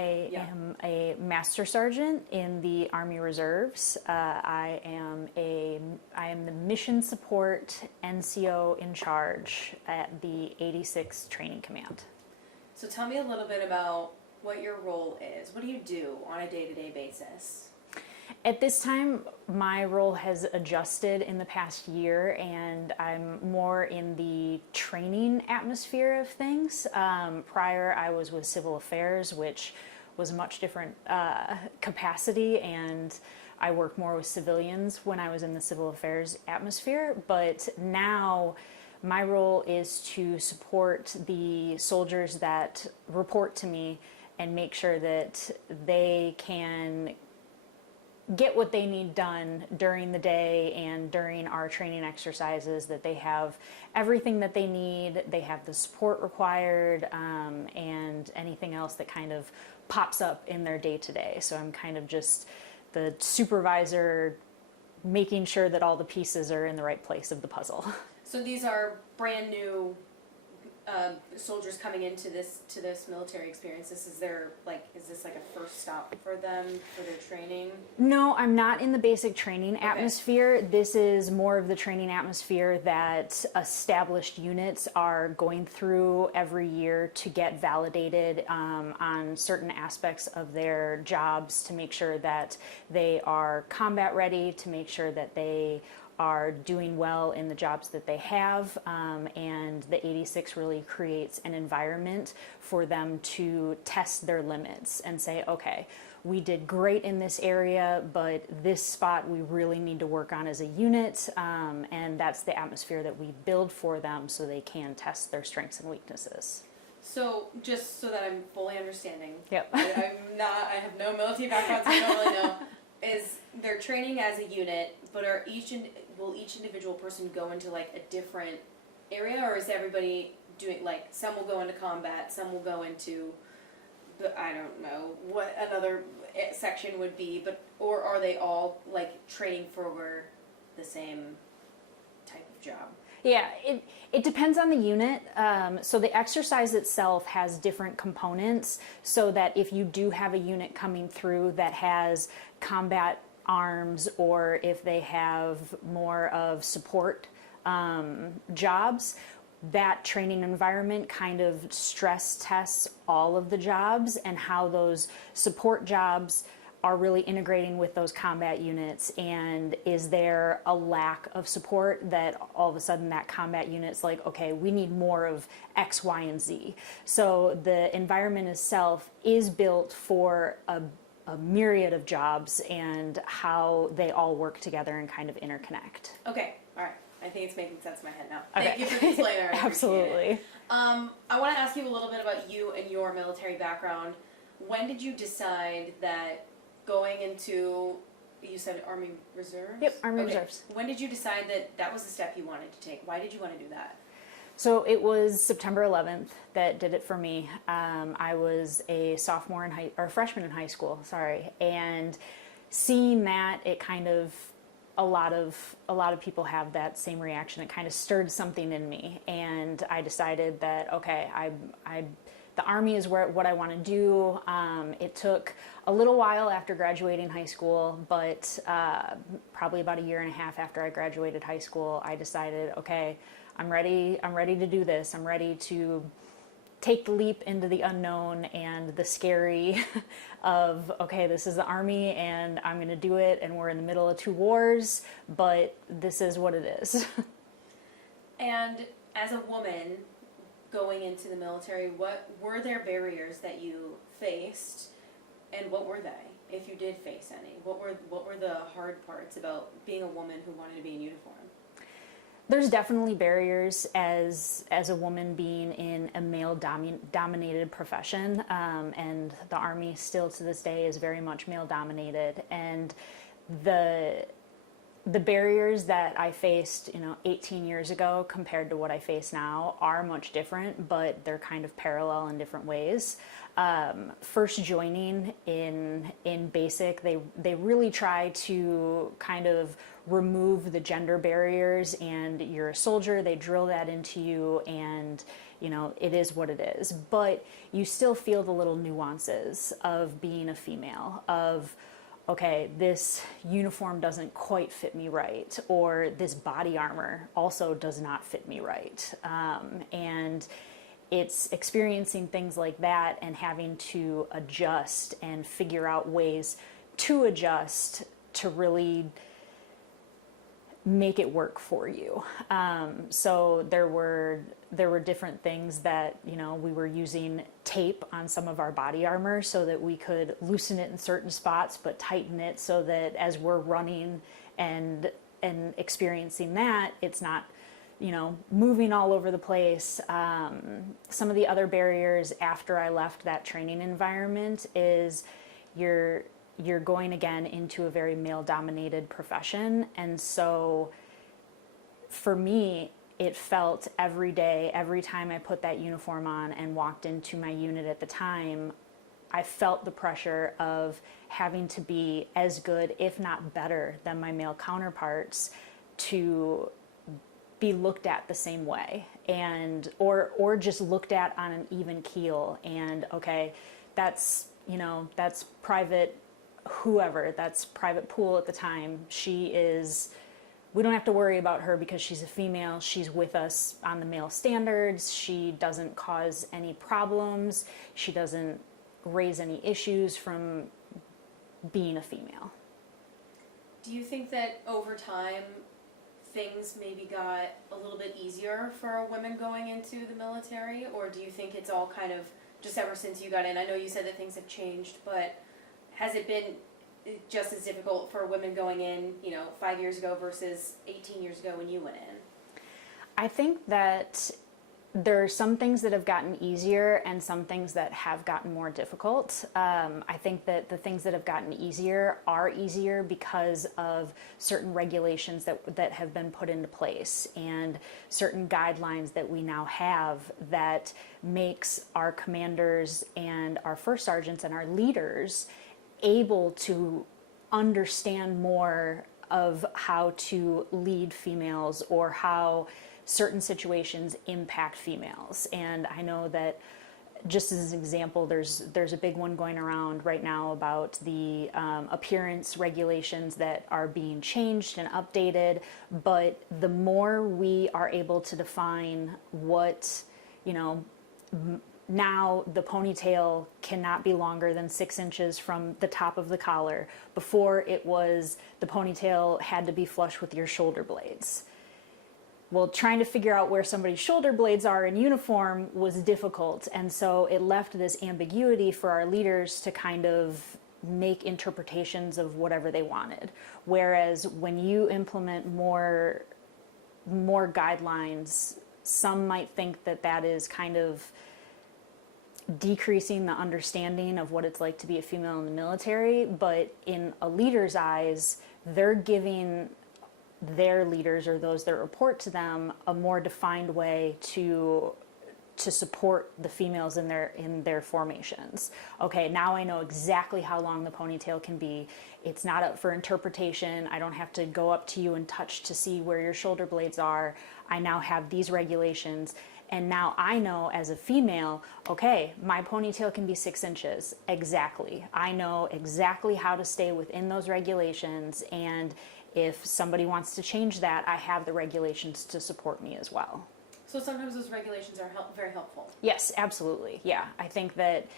I am a master sergeant in the Army Reserves. I am the mission support NCO in charge at the 86th Training Command. So tell me a little bit about what your role is. What do you do on a day-to-day basis? At this time, my role has adjusted in the past year, and I'm more in the training atmosphere of things. Prior, I was with Civil Affairs, which was a much different capacity, and I work more with civilians when I was in the Civil Affairs atmosphere. But now, my role is to support the soldiers that report to me and make sure that they can get what they need done during the day and during our training exercises, that they have everything that they need, they have the support required, and anything else that kind of pops up in their day-to-day. So I'm kind of just the supervisor, making sure that all the pieces are in the right place of the puzzle. So these are brand new soldiers coming into this military experience. Is this like a first stop for them for their training? No, I'm not in the basic training atmosphere. This is more of the training atmosphere that established units are going through every year to get validated on certain aspects of their jobs, to make sure that they are combat ready, to make sure that they are doing well in the jobs that they have, and the 86 really creates an environment for them to test their limits and say, okay, we did great in this area, but this spot we really need to work on as a unit, and that's the atmosphere that we build for them so they can test their strengths and weaknesses. So just so that I'm fully understanding, Yep. I have no military background, so I don't really know. Is they're training as a unit, but will each individual person go into like a different area, or is everybody doing, like, some will go into combat, some will go into I don't know what another section would be, or are they all like training for the same type of job? Yeah, it depends on the unit. So the exercise itself has different components, so that if you do have a unit coming through that has combat arms, or if they have more of support jobs, that training environment kind of stress tests all of the jobs and how those support jobs are really integrating with those combat units, and is there a lack of support that all of a sudden that combat unit's like, okay, we need more of X, Y, and Z. So the environment itself is built for a myriad of jobs and how they all work together and kind of interconnect. Okay, all right. I think it's making sense in my head now. Okay. Thank you for the explainer. Absolutely. I want to ask you a little bit about you and your military background. When did you decide that going into, you said Army Reserves? Yep, Army Reserves. When did you decide that that was the step you wanted to take? Why did you want to do that? So it was September 11th that did it for me. I was a freshman in high school, and seeing that, it kind of, a lot of people have that same reaction. It kind of stirred something in me, and I decided that, okay, the Army is what I want to do. It took a little while after graduating high school, but probably about a year and a half after I graduated high school, I decided, okay, I'm ready to do this. I'm ready to take the leap into the unknown and the scary of, okay, this is the Army and I'm going to do it, and we're in the middle of 2 wars, but this is what it is. And as a woman going into the military, what were there barriers that you faced, and what were they, if you did face any? What were the hard parts about being a woman who wanted to be in uniform? There's definitely barriers as a woman being in a male-dominated profession, and the Army still to this day is very much male-dominated. And the barriers that I faced, 18 years ago compared to what I face now are much different, but they're kind of parallel in different ways. First joining in basic, they really try to kind of remove the gender barriers, and you're a soldier, they drill that into you, and it is what it is. But you still feel the little nuances of being a female, of okay, this uniform doesn't quite fit me right, or this body armor also does not fit me right. And it's experiencing things like that and having to adjust and figure out ways to adjust to really make it work for you. So there were different things that, we were using tape on some of our body armor so that we could loosen it in certain spots, but tighten it so that as we're running and experiencing that, it's not, moving all over the place. Some of the other barriers after I left that training environment is you're going again into a very male-dominated profession. And so for me, it felt every day, every time I put that uniform on and walked into my unit at the time, I felt the pressure of having to be as good, if not better, than my male counterparts to be looked at the same way, and or just looked at on an even keel. And okay, that's private whoever, that's Private Pool at the time. We don't have to worry about her because she's a female. She's with us on the male standards. She doesn't cause any problems. She doesn't raise any issues from being a female. Do you think that over time things maybe got a little bit easier for women going into the military, or do you think it's all kind of just ever since you got in? I know you said that things have changed, but has it been just as difficult for women going in, 5 years ago versus 18 years ago when you went in? I think that there are some things that have gotten easier and some things that have gotten more difficult. I think that the things that have gotten easier are easier because of certain regulations that have been put into place and certain guidelines that we now have that makes our commanders and our first sergeants and our leaders able to understand more of how to lead females or how certain situations impact females. And I know that, just as an example, there's a big one going around right now about the appearance regulations that are being changed and updated. But the more we are able to define what, now the ponytail cannot be longer than 6 inches from the top of the collar. Before, it was the ponytail had to be flush with your shoulder blades. Well, trying to figure out where somebody's shoulder blades are in uniform was difficult, and so it left this ambiguity for our leaders to kind of make interpretations of whatever they wanted. Whereas when you implement more guidelines, some might think that is kind of decreasing the understanding of what it's like to be a female in the military, but in a leader's eyes, they're giving their leaders or those that report to them a more defined way to support the females in their formations. Okay, now I know exactly how long the ponytail can be. It's not up for interpretation. I don't have to go up to you and touch to see where your shoulder blades are. I now have these regulations. And now I know as a female, okay, my ponytail can be 6 inches. Exactly. I know exactly how to stay within those regulations. And if somebody wants to change that, I have the regulations to support me as well. So sometimes those regulations are very helpful. Yes, absolutely. Yeah. I think that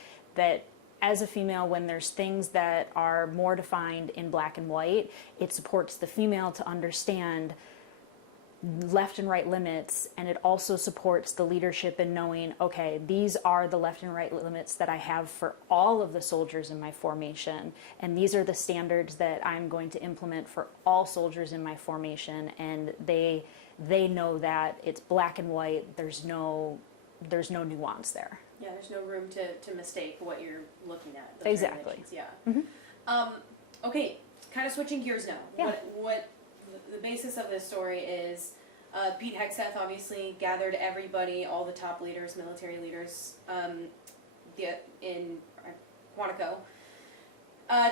as a female, when there's things that are more defined in black and white, it supports the female to understand left and right limits, and it also supports the leadership in knowing, okay, these are the left and right limits that I have for all of the soldiers in my formation, and these are the standards that I'm going to implement for all soldiers in my formation, and they know that it's black and white. There's no nuance there. Yeah, there's no room to mistake what you're looking at. Exactly. Yeah. Mm-hmm. Okay, kind of switching gears now. Yeah. What the basis of this story is Pete Hegseth obviously gathered everybody, all the top leaders, military leaders in Quantico,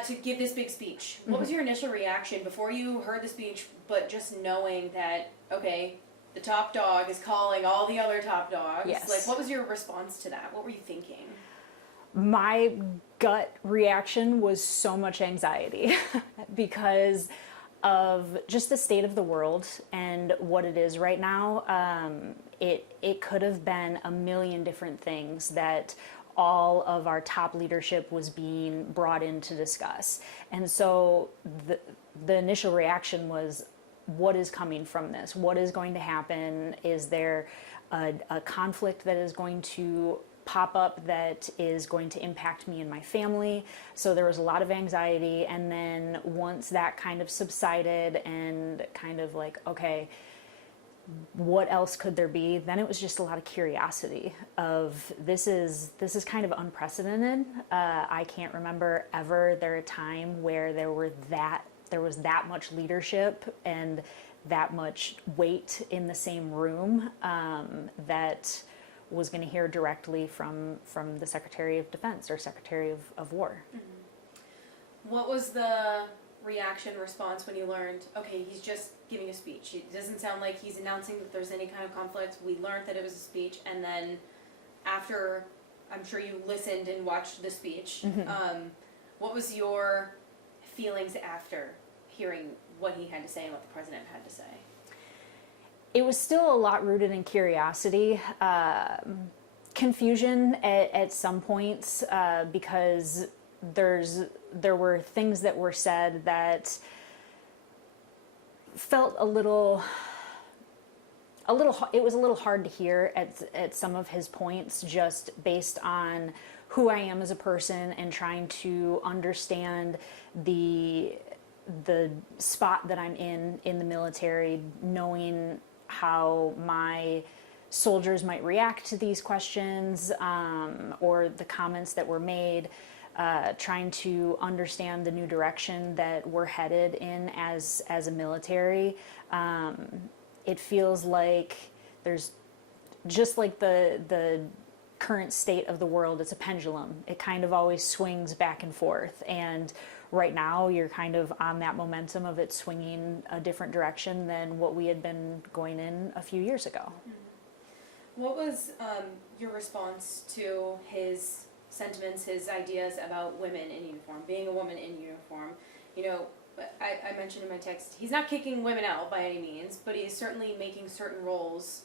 to give this big speech. What was your initial reaction before you heard the speech, but just knowing that, okay, the top dog is calling all the other top dogs? Yes. Like, what was your response to that? What were you thinking? My gut reaction was so much anxiety because of just the state of the world and what it is right now. It could have been a million different things that all of our top leadership was being brought in to discuss. And so the initial reaction was, what is coming from this? What is going to happen? Is there a conflict that is going to pop up that is going to impact me and my family? So there was a lot of anxiety, and then once that kind of subsided and kind of like, okay, what else could there be? Then it was just a lot of curiosity of this is kind of unprecedented. I can't remember ever there a time where there was that much leadership and that much weight in the same room that was going to hear directly from the Secretary of Defense or Secretary of War. Mm-hmm. What was the response when you learned, okay, he's just giving a speech? It doesn't sound like he's announcing that there's any kind of conflict. We learned that it was a speech, and then after, I'm sure you listened and watched the speech, what was your feelings after hearing what he had to say and what the president had to say? It was still a lot rooted in curiosity, confusion at some points, because there were things that were said that felt it was a little hard to hear at some of his points, just based on who I am as a person and trying to understand the spot that I'm in the military, knowing how my soldiers might react to these questions, or the comments that were made, trying to understand the new direction that we're headed in as a military. It feels like there's, just like the current state of the world, it's a pendulum. It kind of always swings back and forth, and right now you're kind of on that momentum of it swinging a different direction than what we had been going in a few years ago. What was your response to his sentiments, his ideas about women in uniform, being a woman in uniform? You know, I mentioned in my text, he's not kicking women out by any means, but he's certainly making certain roles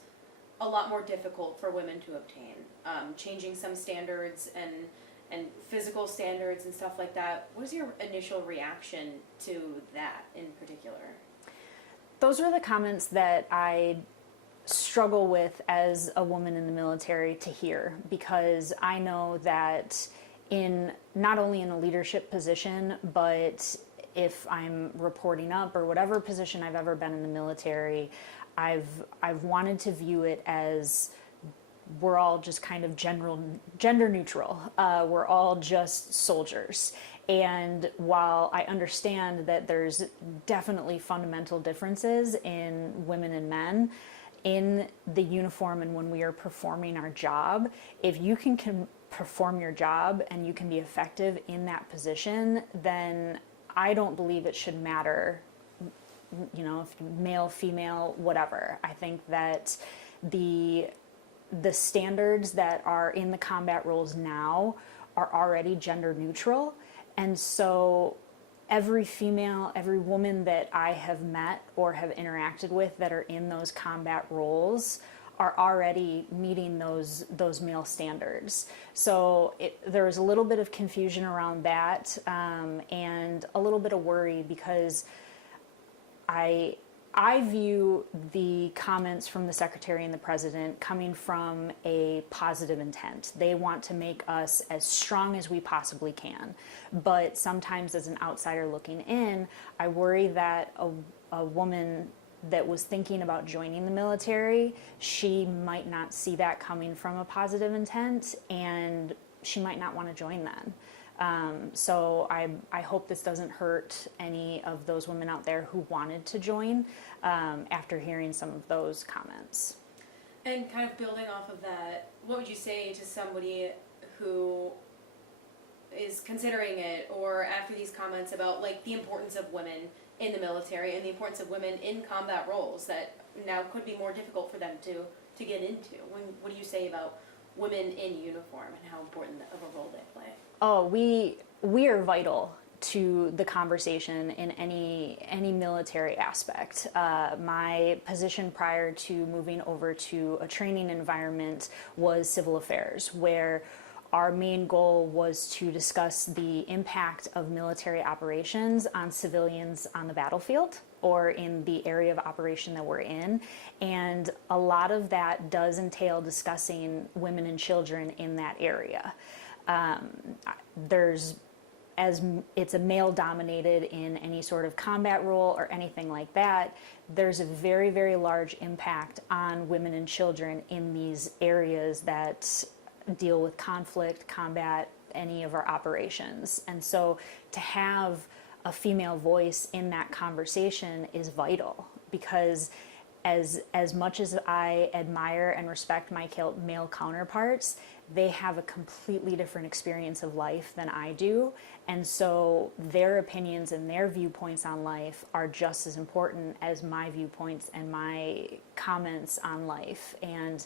a lot more difficult for women to obtain, changing some standards and physical standards and stuff like that. What is your initial reaction to that in particular? Those are the comments that I struggle with as a woman in the military to hear, because I know that in not only in a leadership position, but if I'm reporting up or whatever position I've ever been in the military, I've wanted to view it as we're all just kind of gender neutral. We're all just soldiers. And while I understand that there's definitely fundamental differences in women and men in the uniform and when we are performing our job, if you can perform your job and you can be effective in that position, then I don't believe it should matter, you know, if male, female, whatever. I think that the standards that are in the combat roles now are already gender neutral. And so every female, every woman that I have met or have interacted with that are in those combat roles are already meeting those male standards. So there was a little bit of confusion around that, and a little bit of worry, because I view the comments from the Secretary and the President coming from a positive intent. They want to make us as strong as we possibly can. But sometimes as an outsider looking in, I worry that a woman that was thinking about joining the military, she might not see that coming from a positive intent, and she might not want to join then. So I hope this doesn't hurt any of those women out there who wanted to join after hearing some of those comments. And kind of building off of that, what would you say to somebody who is considering it, or after these comments about like the importance of women in the military and the importance of women in combat roles that now could be more difficult for them to get into? What do you say about women in uniform and how important of a role they play? Oh, we are vital to the conversation in any military aspect. My position prior to moving over to a training environment was civil affairs, where our main goal was to discuss the impact of military operations on civilians on the battlefield or in the area of operation that we're in. And a lot of that does entail discussing women and children in that area. As it's a male dominated in any sort of combat role or anything like that, there's a very, very large impact on women and children in these areas that deal with conflict, combat, any of our operations. And so to have a female voice in that conversation is vital, because as much as I admire and respect my male counterparts, they have a completely different experience of life than I do. And so their opinions and their viewpoints on life are just as important as my viewpoints and my comments on life. And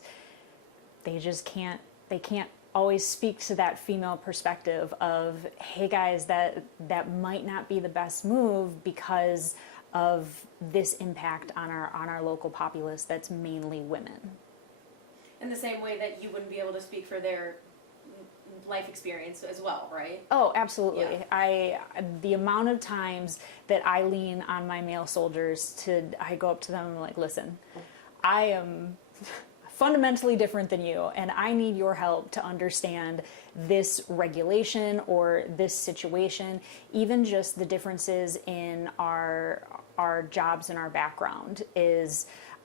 they can't always speak to that female perspective of, hey guys, that might not be the best move because of this impact on our local populace that's mainly women. In the same way that you wouldn't be able to speak for their life experience as well, right? Oh, absolutely. Yeah. The amount of times that I lean on my male soldiers I go up to them and I'm like, listen, I am fundamentally different than you, and I need your help to understand this regulation or this situation, even just the differences in our jobs and our background.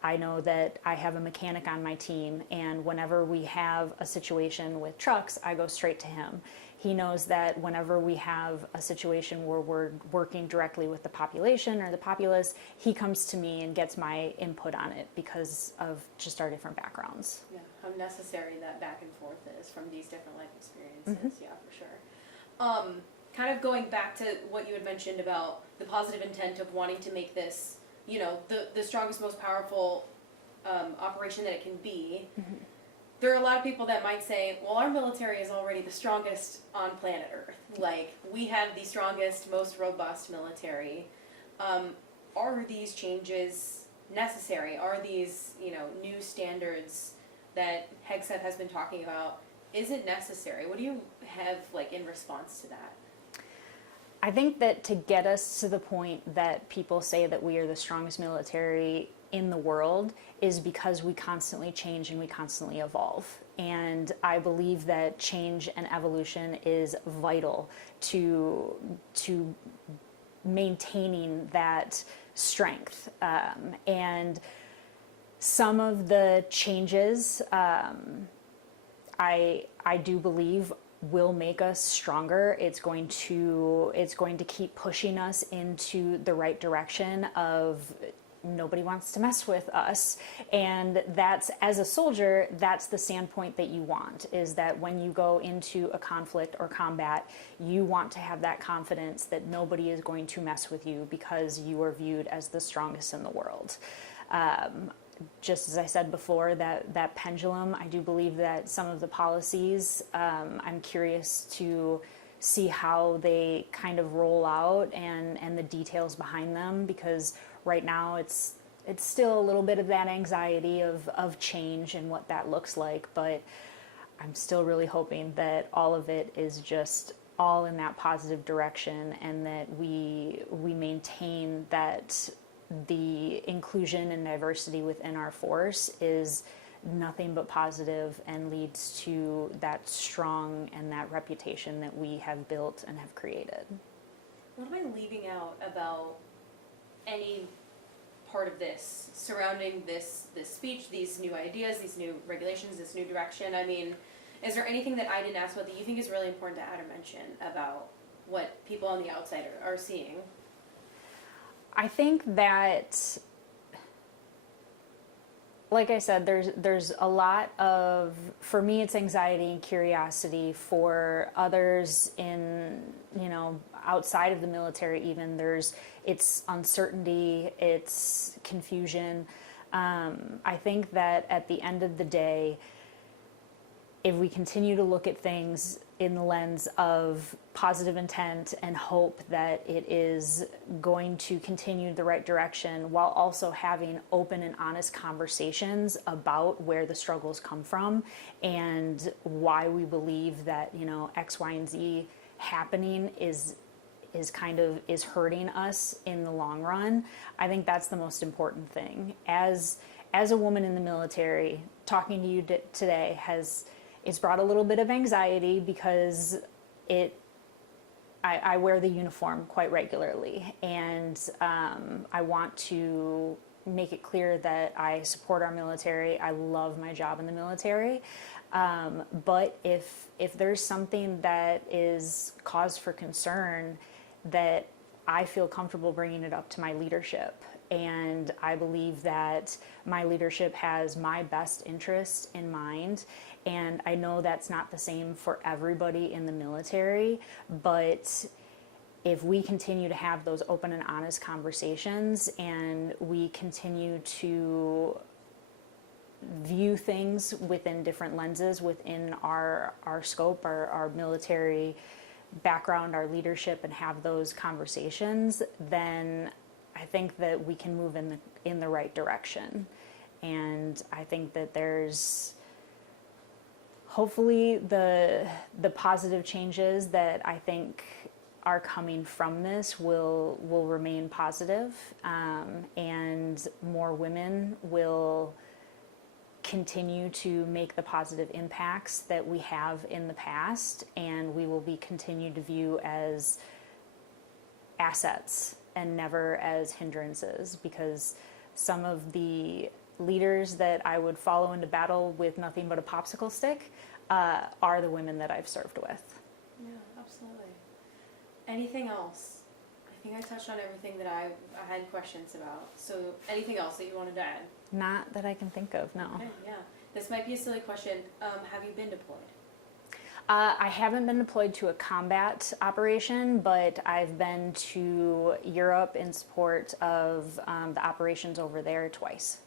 I know that I have a mechanic on my team, and whenever we have a situation with trucks, I go straight to him. He knows that whenever we have a situation where we're working directly with the population or the populace, he comes to me and gets my input on it because of just our different backgrounds. Yeah, how necessary that back and forth is from these different life experiences. Yeah, for sure. Kind of going back to what you had mentioned about the positive intent of wanting to make this, the strongest, most powerful operation that it can be. Mm-hmm. There are a lot of people that might say, well, our military is already the strongest on planet Earth. Like, we have the strongest, most robust military. Are these changes necessary? Are these, new standards that Hegseth has been talking about, is it necessary? What do you have, in response to that? I think that to get us to the point that people say that we are the strongest military in the world is because we constantly change and we constantly evolve. And I believe that change and evolution is vital to maintaining that strength. And some of the changes I do believe will make us stronger. It's going to keep pushing us into the right direction of nobody wants to mess with us. And that's, as a soldier, that's the standpoint that you want, is that when you go into a conflict or combat, you want to have that confidence that nobody is going to mess with you because you are viewed as the strongest in the world. Just as I said before, that pendulum, I do believe that some of the policies, I'm curious to see how they kind of roll out and the details behind them, because right now it's still a little bit of that anxiety of change and what that looks like, but I'm still really hoping that all of it is just all in that positive direction, and that we maintain that the inclusion and diversity within our force is nothing but positive and leads to that strong and that reputation that we have built and have created. What am I leaving out about any part of this surrounding this speech, these new ideas, these new regulations, this new direction? I mean, Is there anything that I didn't ask about that you think is really important to add or mention about what people on the outside are seeing? I think that, like I said, there's a lot of, for me it's anxiety and curiosity. For others in, outside of the military even, it's uncertainty, it's confusion. I think that at the end of the day, if we continue to look at things in the lens of positive intent and hope that it is going to continue the right direction, while also having open and honest conversations about where the struggles come from and why we believe that, X, Y, and Z happening is hurting us in the long run, I think that's the most important thing. As a woman in the military, talking to you today it's brought a little bit of anxiety because I wear the uniform quite regularly, and I want to make it clear that I support our military. I love my job in the military, but if there's something that is cause for concern, that I feel comfortable bringing it up to my leadership. And I believe that my leadership has my best interest in mind. And I know that's not the same for everybody in the military, but if we continue to have those open and honest conversations and we continue to view things within different lenses within our scope, our military background, our leadership, and have those conversations, then I think that we can move in the right direction. And I think that there's hopefully the positive changes that I think are coming from this will remain positive, and more women will continue to make the positive impacts that we have in the past, and we will be continued to view as assets and never as hindrances, because some of the leaders that I would follow into battle with nothing but a popsicle stick are the women that I've served with. Yeah, absolutely. Anything else? I think I touched on everything that I had questions about. So anything else that you wanted to add? Not that I can think of, no. Okay, yeah. This might be a silly question. Have you been deployed? I haven't been deployed to a combat operation, but I've been to Europe in support of the operations over there twice.